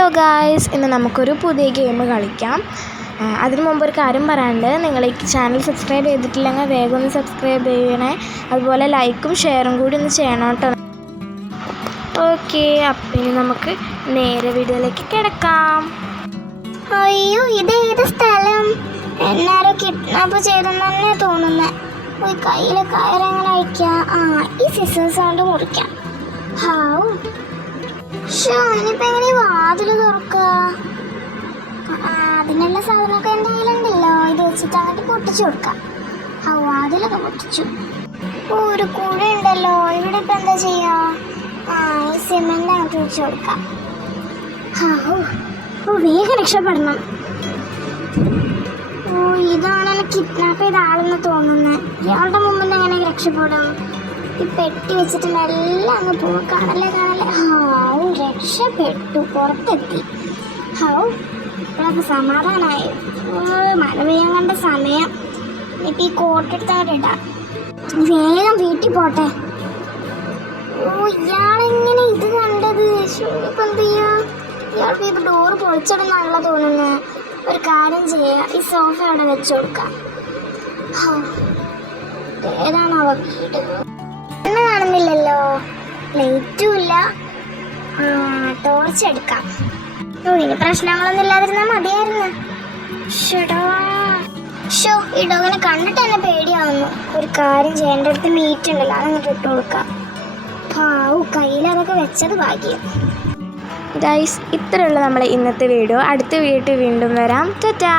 Hello guys, ഇന്ന് നമുക്കൊരു പുതിയ ഗെയിം കളിക്കാം. അതിനു മുമ്പ് ഒരു കാര്യം പറയാനുണ്ട്. നിങ്ങൾ ഈ ചാനൽ സബ്സ്ക്രൈബ് ചെയ്തിട്ടില്ലെങ്കിൽ വേഗം ഒന്ന് സബ്സ്ക്രൈബ് ചെയ്യണേ. അതുപോലെ ലൈക്കും ഷെയറും കൂടി ഒന്ന് ചെയ്യണം കേട്ടോ. ഓക്കെ, അപ്പം ഇനി നമുക്ക് നേരെ വീഡിയോയിലേക്ക് കിടക്കാം. അയ്യോ, ഇതേത് സ്ഥലം? എല്ലാരും കിഡ്നാപ്പ് ചെയ്തെന്ന് തന്നെ തോന്നുന്നത്. പോയി കയ്യില് കയറെങ്ങനെ അയക്കാം. ഈ സിസേഴ്സ് കൊണ്ട് മുറിക്കാം. ഹാവൂ, ഇനിയിപ്പോ എങ്ങനെ വാതില് തുറക്കുക? അതിനുള്ള സാധനമൊക്കെ എൻ്റെ കയ്യിലുണ്ടല്ലോ. ഇത് വെച്ചിട്ട് അങ്ങോട്ട് പൊട്ടിച്ചു കൊടുക്കാം. വാതിലൊക്കെ പൊട്ടിച്ചു. ഒരു കുഴ ഉണ്ടല്ലോ. ഇവിടെ ഇപ്പൊ എന്താ ചെയ്യാ? ഈ സിമെന്റ് അങ്ങോട്ട് വെച്ച് കൊടുക്കാം. വേഗം രക്ഷപ്പെടണം. ഇതാണ് കിഡ്നാപ്പ് ചെയ്ത ആളെന്ന് തോന്നുന്നത്. ഇയാളുടെ മുമ്പിൽ എങ്ങനെ രക്ഷപ്പെടും? ഈ പെട്ടി വെച്ചിട്ട് എല്ലാം അങ്ങ് പോവാ. കാണല്ലേ. രക്ഷപ്പെട്ടു, പുറത്തെത്തി. ഇപ്പോഴൊക്കെ സമാധാനമായി. മഴ പെയ്യാൻ കണ്ട സമയം. ഇപ്പം ഈ കോട്ടെടുത്ത് അങ്ങോട്ട് ഇടാം. വേഗം വീട്ടിൽ പോട്ടെ. ഇയാളെങ്ങനെ ഇത് കണ്ടത്? ഇപ്പം എന്ത് ചെയ്യാ? ഇയാൾക്ക് ഇപ്പം ഡോറ് പൊളിച്ചിടുന്നാണല്ലോ തോന്നുന്നത്. ഒരു കാര്യം ചെയ്യാം, ഈ സോഫ അവിടെ വെച്ച് കൊടുക്കാം. ഏതാണോ വീട്? എന്നെ കാണുന്നില്ലല്ലോ. ലൈറ്റും ഇല്ല. ടോർച്ച് എടുക്കാം. ഇനി പ്രശ്നങ്ങളൊന്നും ഇല്ലാതിരുന്നാൽ മതിയായിരുന്നു. ഈ ഡോഗിനെ കണ്ടിട്ട് തന്നെ പേടിയാവുന്നു. ഒരു കാര്യം ചെയ്യാൻ, എൻ്റെ അടുത്ത് മീറ്റ് ഉണ്ടല്ലോ, അതങ്ങോട്ട് ഇട്ട് കൊടുക്കാം. കയ്യിൽ അതൊക്കെ വെച്ചത് ഭാഗ്യം. ഗൈസ്, ഇത്രയുള്ള നമ്മളെ ഇന്നത്തെ വീഡിയോ. അടുത്ത വീഡിയോ വീണ്ടും വരാം. ടാറ്റാ.